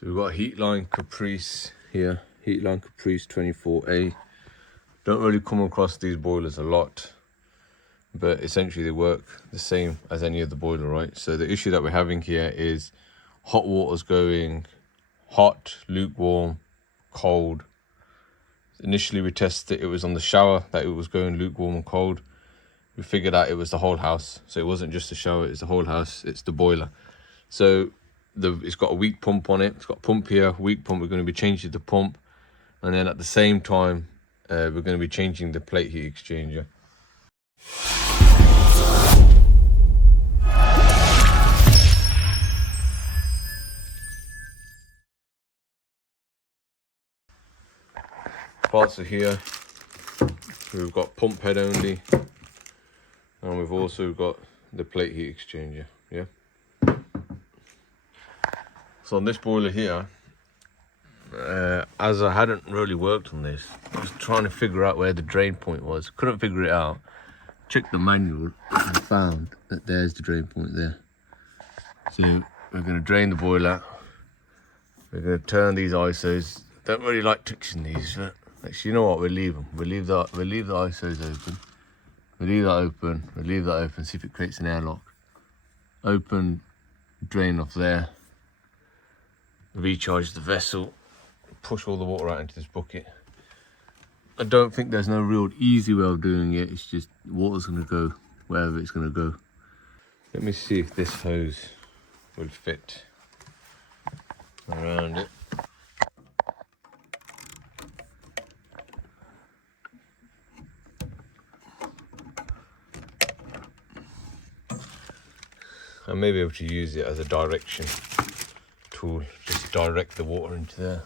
So we've got Heatline Capriz here, Heatline Capriz 24A. Don't really come across these boilers a lot, but essentially they work the same as any other boiler, right? So the issue that we're having here is hot water's going hot, lukewarm, cold. Initially we tested it, it was on the shower that it was going lukewarm and cold. We figured out it was the whole house. So it wasn't just the shower, it's the whole house, it's the boiler. So it's got a weak pump on it. It's got a pump here, weak pump. We're going to be changing the pump, and then at the same time we're going to be changing the plate heat exchanger. Parts are here. We've got pump head only, and we've also got the plate heat exchanger. Yeah. So on this boiler here, as I hadn't really worked on this, I was trying to figure out where the drain point was. Couldn't figure it out. Checked the manual and found that there's the drain point there. So we're going to drain the boiler. We're going to turn these ISOs. Don't really like touching these, but actually, you know what? We'll leave them. We'll leave the ISOs open. We'll leave that open. We'll leave that open. See if it creates an airlock. Open, drain off there. Recharge the vessel. Push all the water out into this bucket. I don't think there's no real easy way of doing it. It's just water's going to go wherever it's going to go. Let me see if this hose will fit around it. I may be able to use it as a direction tool, just direct the water into there.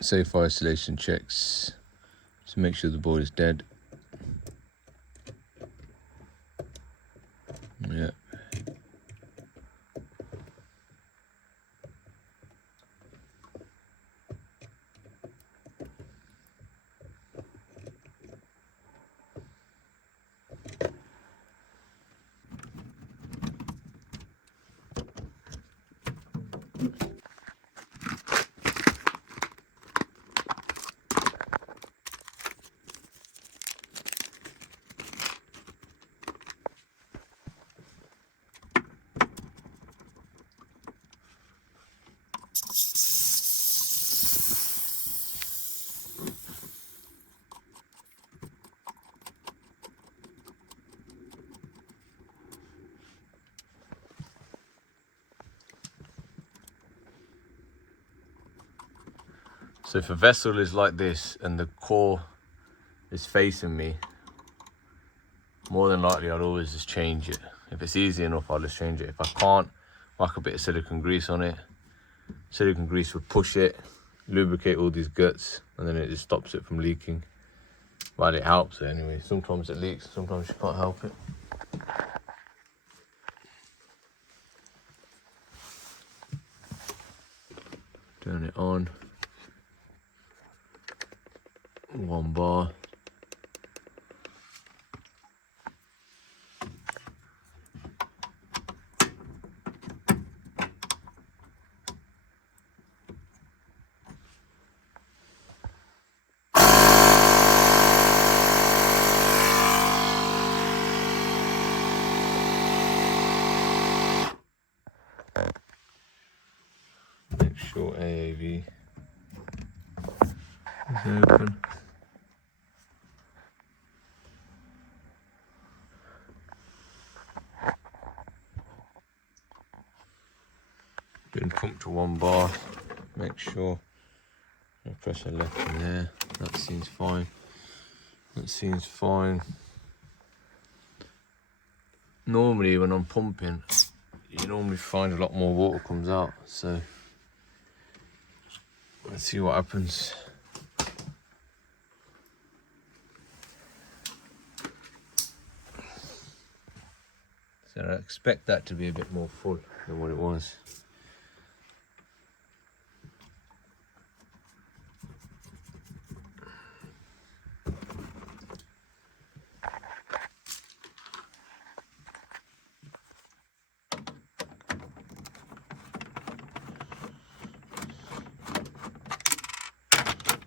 Safe isolation checks to make sure the boiler is dead. Yeah. So if a vessel is like this and the core is facing me, more than likely I'd always just change it. If it's easy enough, I'll just change it. If I can't, whack a bit of silicone grease on it. Silicone grease would push it, lubricate all these guts, and then it just stops it from leaking. Well, it helps it anyway. Sometimes it leaks, sometimes you can't help it. Turn it on. 1 bar. Make sure AAV is open. Been pumped to 1 bar. make sure I press a left in there. That seems fine. That seems fine. Normally when I'm pumping, you normally find a lot more water comes out, so let's see what happens. So I expect that to be a bit more full than what it was.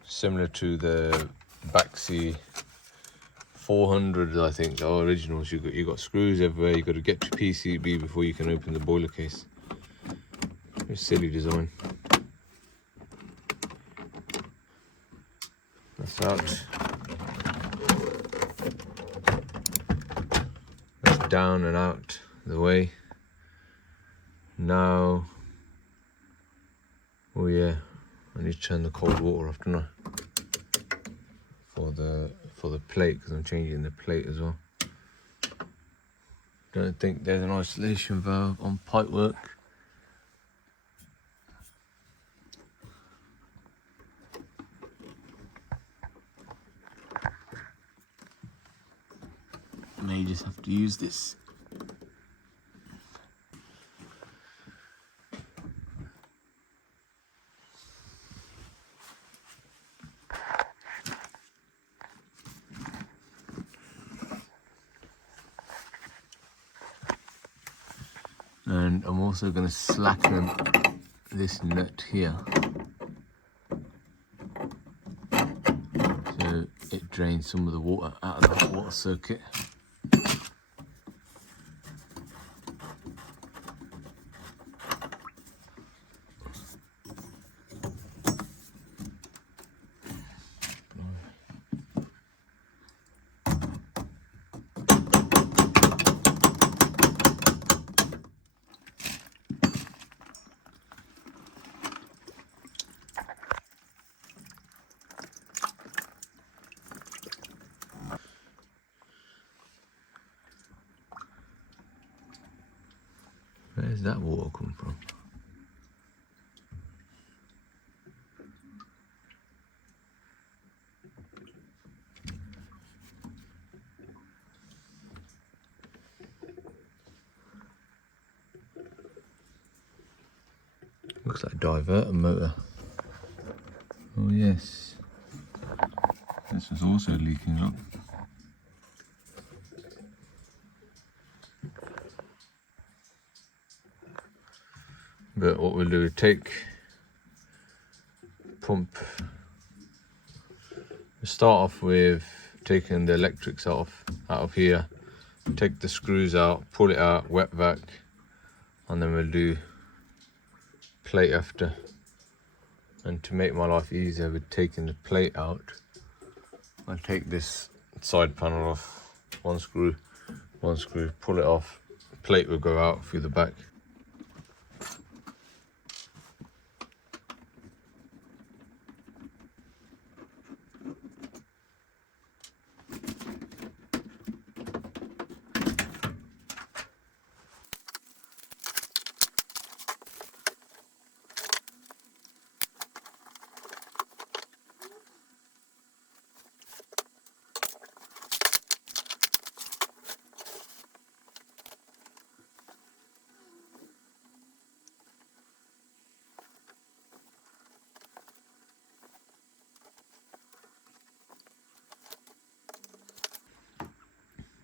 Similar to the Baxi 400, I think, the originals. You got screws everywhere. You got to get to PCB before you can open the boiler case. Very silly design. That's out. That's down and out the way. Now, oh yeah, I need to turn the cold water off, don't I? For the plate, because I'm changing the plate as well. Don't think there's an isolation valve on pipe work. May just have to use this. And I'm also going to slacken this nut here so it drains some of the water out of the hot water circuit. Where's that water come from? Looks like a diverter motor. Oh yes. This was also leaking up. But what we'll do is we'll start off with taking the electrics out of here, take the screws out, pull it out, wet vac, and then we'll do plate after. And to make my life easier with taking the plate out, I take this side panel off, one screw, pull it off, plate will go out through the back.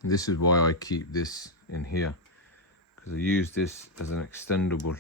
This is why I keep this in here, because I use this as an extendable.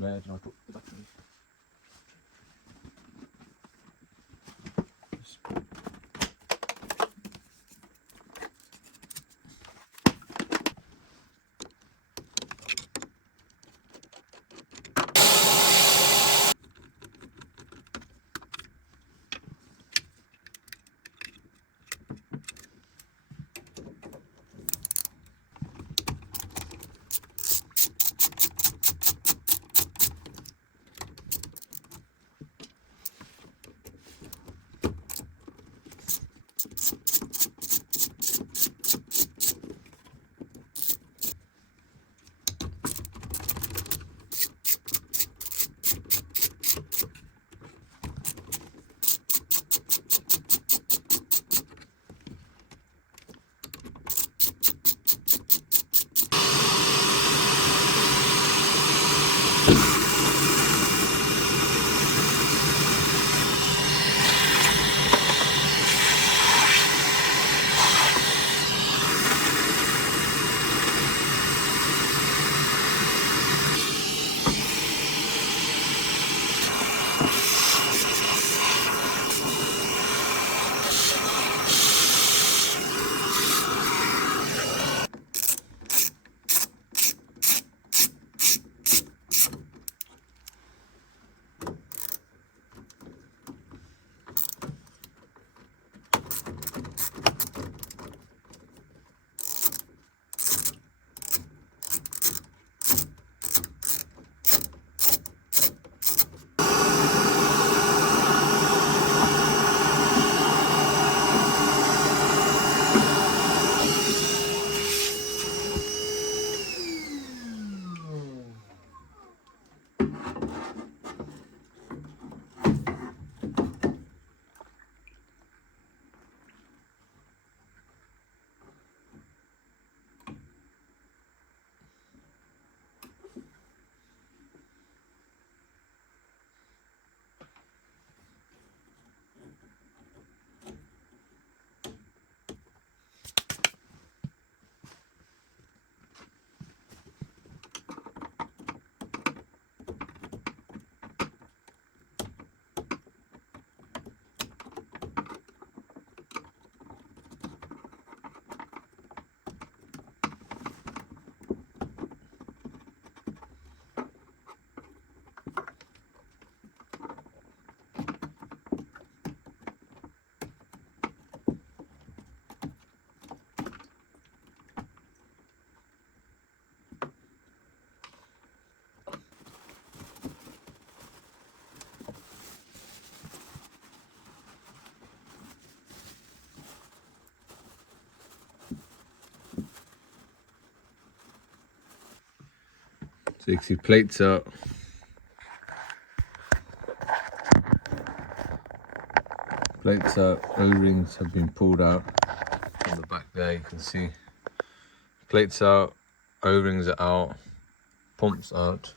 flathead and I took the battery. So you can see plates out. Plates out, O-rings have been pulled out. On the back there you can see plates out, O-rings are out, pumps out.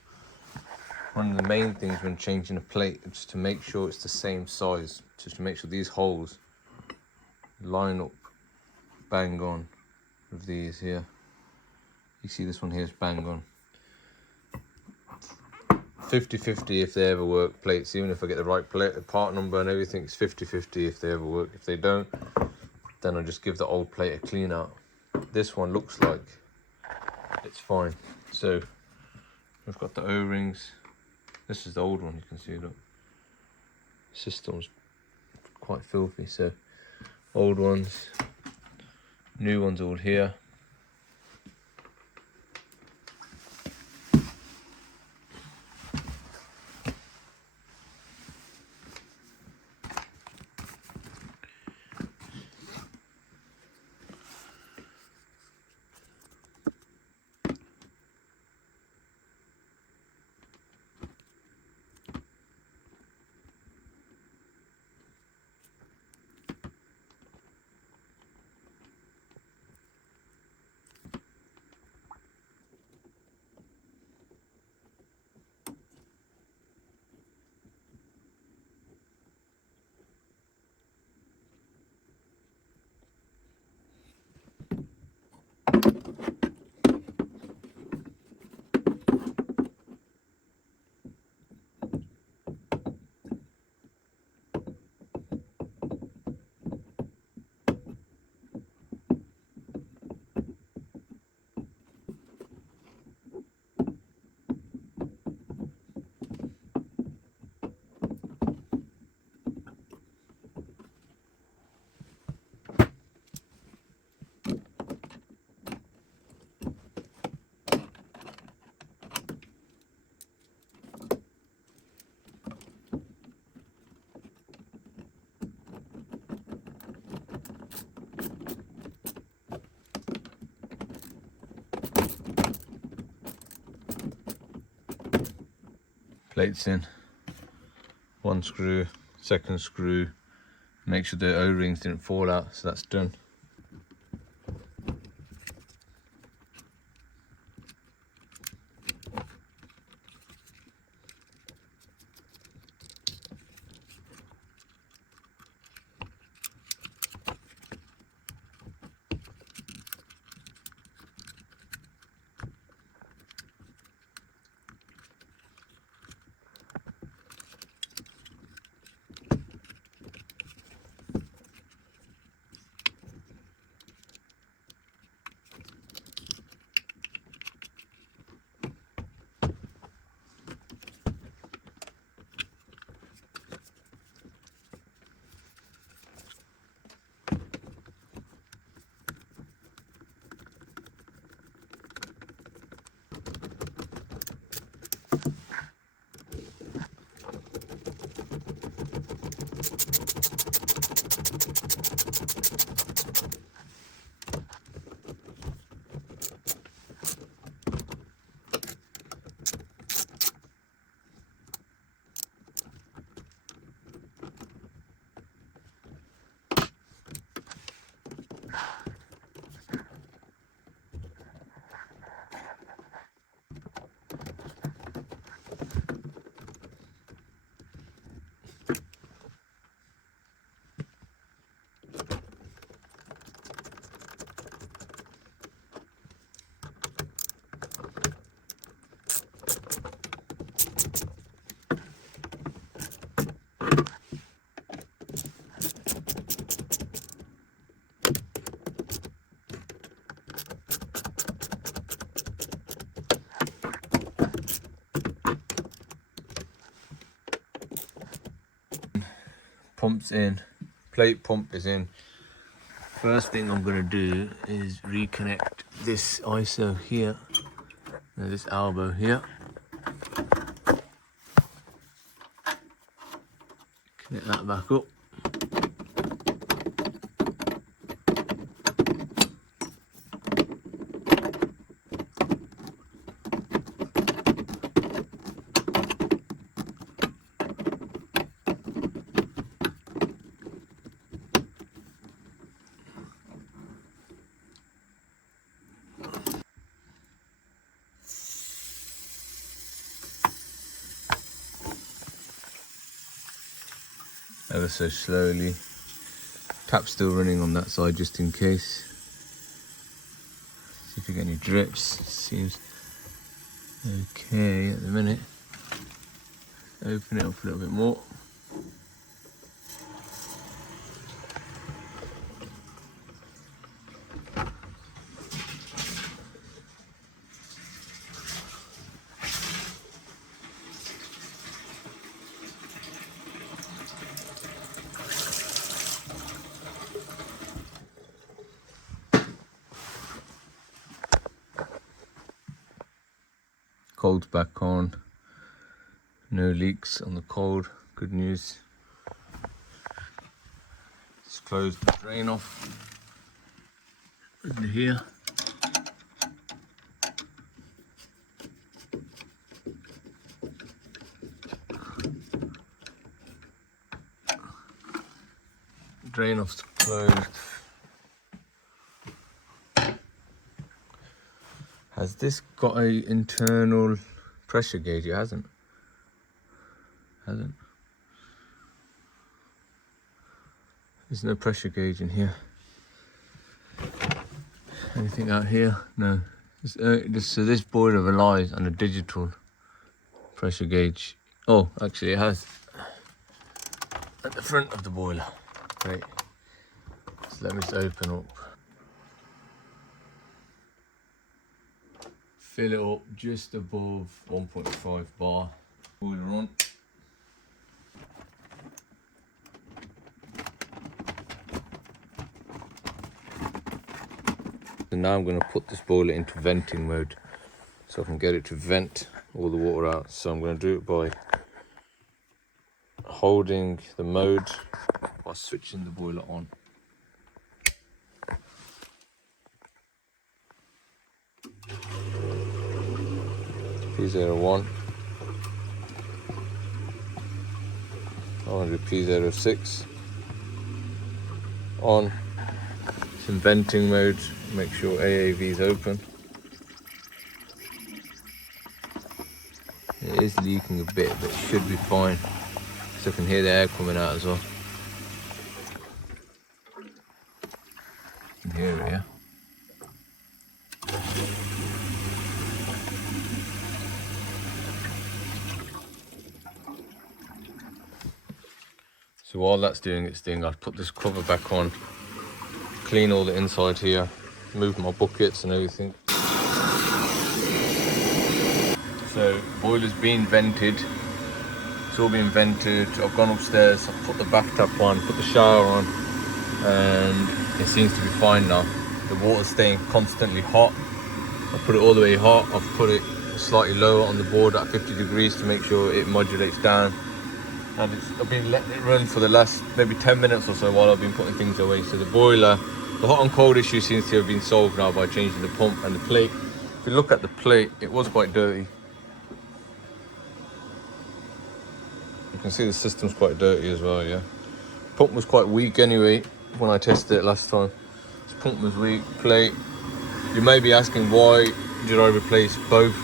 One of the main things when changing a plate is to make sure it's the same size, just to make sure these holes line up bang on with these here. You see this one here is bang on. 50-50 if they ever work, plates, even if I get the right plate, the part number and everything, it's 50-50 if they ever work. If they don't, then I'll just give the old plate a clean out. This one looks like it's fine. So we've got the O-rings. This is the old one, you can see, look. System's quite filthy, so old ones, new ones all here. Plates in. One screw, second screw. Make sure the O-rings didn't fall out, so that's done. Pump's in, plate pump is in. First thing I'm going to do is reconnect this ISO here, this elbow here. Connect that back up. Ever so slowly. Tap's still running on that side just in case. See if we get any drips. Seems okay at the minute. Open it up a little bit more. Cold's back on, no leaks on the cold, good news. Let's close the drain off under here. Drain off's closed. Has this got a internal pressure gauge? It hasn't. There's no pressure gauge in here. Anything out here? No. So this boiler relies on a digital pressure gauge. Oh, actually it has. At the front of the boiler. Great. So let me just open up. Fill it up just above 1.5 bar. Boiler on. And now I'm going to put this boiler into venting mode so I can get it to vent all the water out. So I'm going to do it by holding the mode while switching the boiler on. P01. I'll do P06 on. It's in venting mode, make sure AAV is open. It is leaking a bit, but it should be fine. So I can hear the air coming out as well. You can hear it, yeah? So while that's doing its thing, I'll put this cover back on, clean all the inside here, move my buckets and everything. So boiler's been vented, it's all been vented. I've gone upstairs, I've put the bathtub on, put the shower on, and it seems to be fine now. The water's staying constantly hot. I put it all the way hot, I've put it slightly lower on the board at 50 degrees to make sure it modulates down. And I've been letting it run for the last maybe 10 minutes or so while I've been putting things away. So the boiler, the hot and cold issue seems to have been solved now by changing the pump and the plate. If you look at the plate, it was quite dirty. You can see the system's quite dirty as well, yeah. Pump was quite weak anyway when I tested it last time. This pump was weak, plate. You may be asking why did I replace both?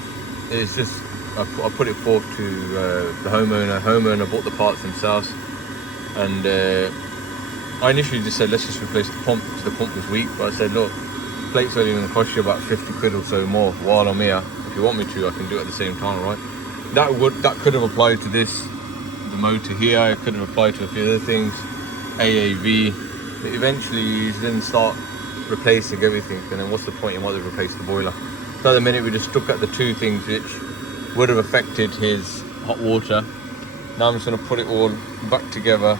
It's just I put it forth to the homeowner. Homeowner bought the parts themselves, and I initially just said let's just replace the pump because the pump was weak. But I said, look, plate's only going to cost you about 50 quid or so more while I'm here. If you want me to, I can do it at the same time, right? That could have applied to this, the motor here. It could have applied to a few other things, AAV. But eventually, you then start replacing everything, and then what's the point? You might have replaced the boiler. So at the minute, we just stuck at the two things which would have affected his hot water. Now I'm just going to put it all back together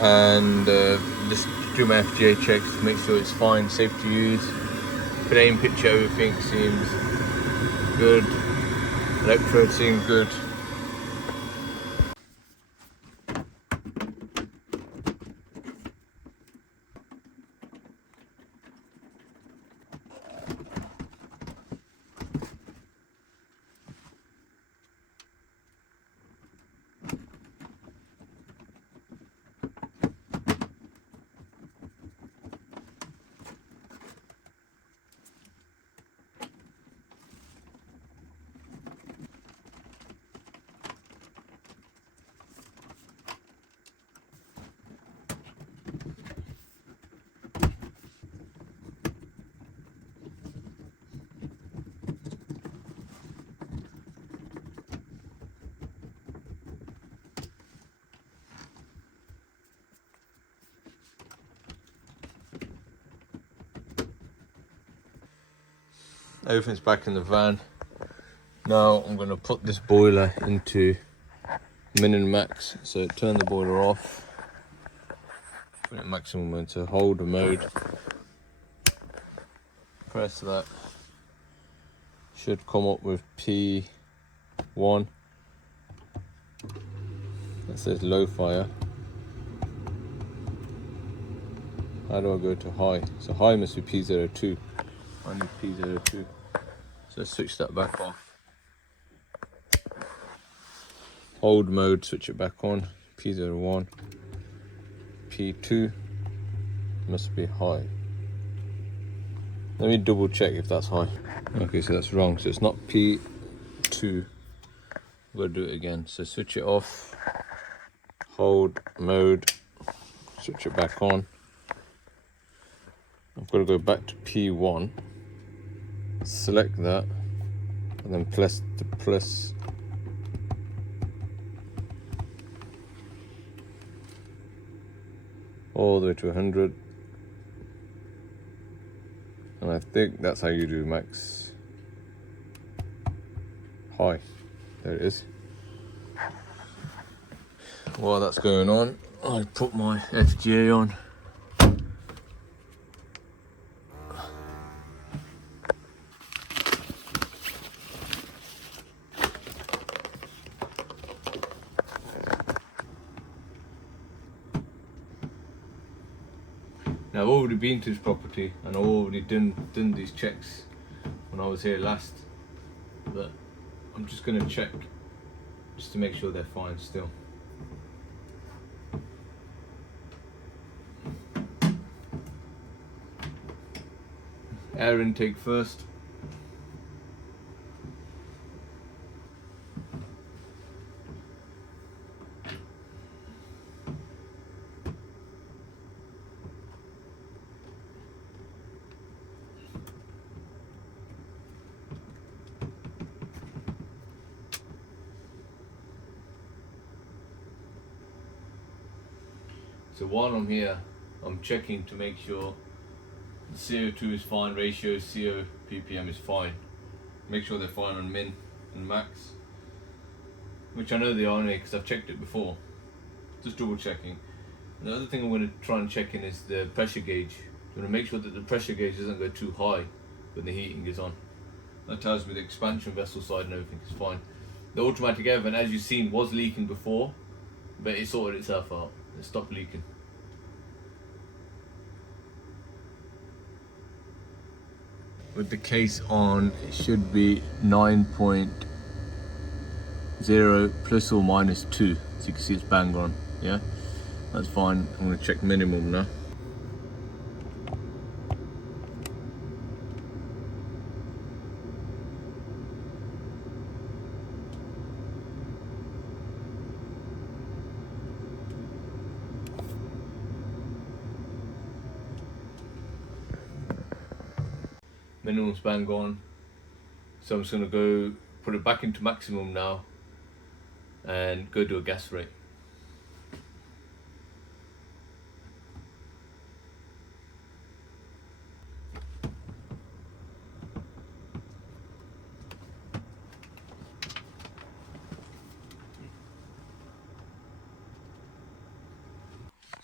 and just do my FGA checks to make sure it's fine, safe to use. Frame picture, everything seems good. Electrode seems good. Everything's back in the van. Now I'm going to put this boiler into min and max. So turn the boiler off, put it maximum into holder mode, press that. Should come up with P1. That says low fire. How do I go to high? So high must be P02. I need P02. So let's switch that back off. Hold mode, switch it back on. P01. P2 must be high. Let me double check if that's high. Okay, so that's wrong. So it's not P2. I'm gonna do it again. So switch it off. Hold mode. Switch it back on. I've got to go back to P1. Select that, and then press the plus. All the way to 100. And I think that's how you do max. High. There it is. While that's going on, I put my FGA on. Now I've already been to this property and I've already done these checks when I was here last, but I'm just going to check just to make sure they're fine still. Air intake first. So while I'm here, I'm checking to make sure the CO2 is fine, ratio, CO, ppm is fine. Make sure they're fine on min and max, which I know they are anyway because I've checked it before. Just double checking. And the other thing I'm going to try and check in is the pressure gauge. I'm going to make sure that the pressure gauge doesn't go too high when the heating is on. That tells me the expansion vessel side and everything is fine. The automatic air vent, as you've seen, was leaking before, but it sorted itself out. It stopped leaking. With the case on, it should be 9.0 plus or minus 2. So you can see it's bang on. Yeah, that's fine. I'm going to check minimum now. Minimum's bang on, so I'm just going to go put it back into maximum now and go to a gas rate.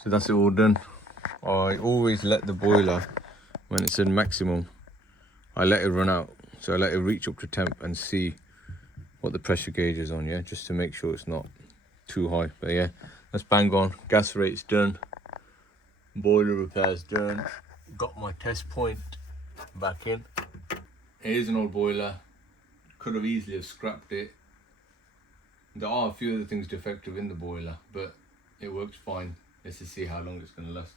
So that's it all done. I always let the boiler, when it's in maximum, I let it run out, so I let it reach up to temp and see what the pressure gauge is on, yeah, just to make sure it's not too high. But yeah, that's bang on. Gas rate's done, boiler repairs done, got my test point back in. It is an old boiler, could have easily have scrapped it. There are a few other things defective in the boiler, but it works fine. Let's just see how long it's going to last.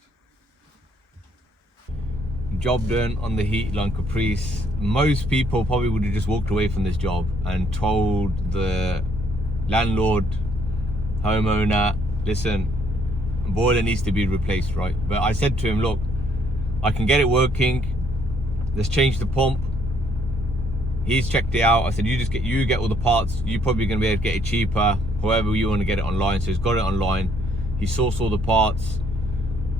Job done on the Heatline Capriz. Most people probably would have just walked away from this job and told the landlord, homeowner, listen, boiler needs to be replaced, right? But I said to him, look, I can get it working, let's change the pump. He's checked it out. I said, you get all the parts, you're probably going to be able to get it cheaper, however you want to get it online. So he's got it online, he sourced all the parts.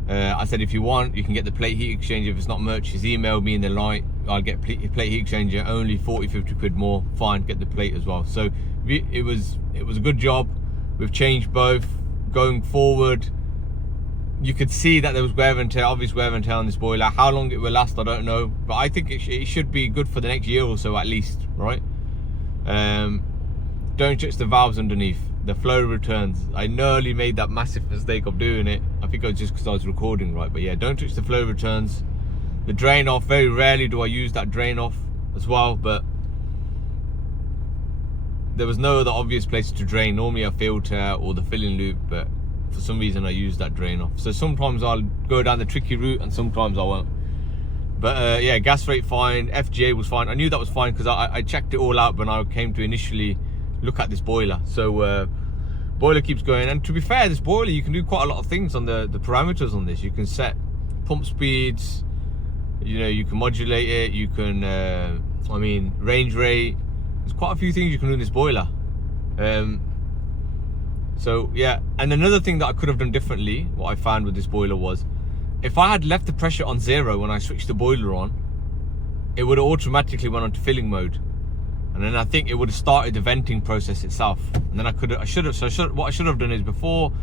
I said, if you want, you can get the plate heat exchanger. If it's not much, he's emailed me in the night, I'll get plate heat exchanger, only 40-50 quid more, fine, get the plate as well. So it was a good job. We've changed both. Going forward, you could see that there was wear and tear, obvious wear and tear on this boiler. How long it will last, I don't know, but I think it should be good for the next year or so at least, right? Don't touch the valves underneath, the flow returns. I nearly made that massive mistake of doing it. I think it was just because I was recording, right? But yeah, don't touch the flow returns. The drain off, very rarely do I use that drain off as well, but there was no other obvious place to drain. Normally a filter or the filling loop, but for some reason I use that drain off. So sometimes I'll go down the tricky route and sometimes I won't. But yeah, gas rate fine, FGA was fine. I knew that was fine because I checked it all out when I came to initially look at this boiler. So boiler keeps going, and to be fair, this boiler, you can do quite a lot of things on the parameters on this. You can set pump speeds, you know, you can modulate it, you can I mean, range rate. There's quite a few things you can do in this boiler. So yeah, and another thing that I could have done differently, what I found with this boiler was, if I had left the pressure on 0 when I switched the boiler on, it would have automatically went onto filling mode, and then I think it would have started the venting process itself. And then what I should have done is, before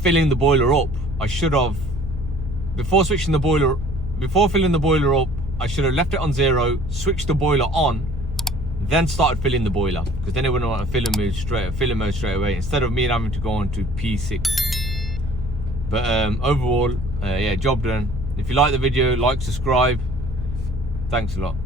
filling the boiler up, before filling the boiler up, I should have left it on 0, switched the boiler on, then started filling the boiler, because then it wouldn't want to filling mode straight away, instead of me having to go on to P6. But overall, yeah, job done. If you like the video, like, subscribe. Thanks a lot.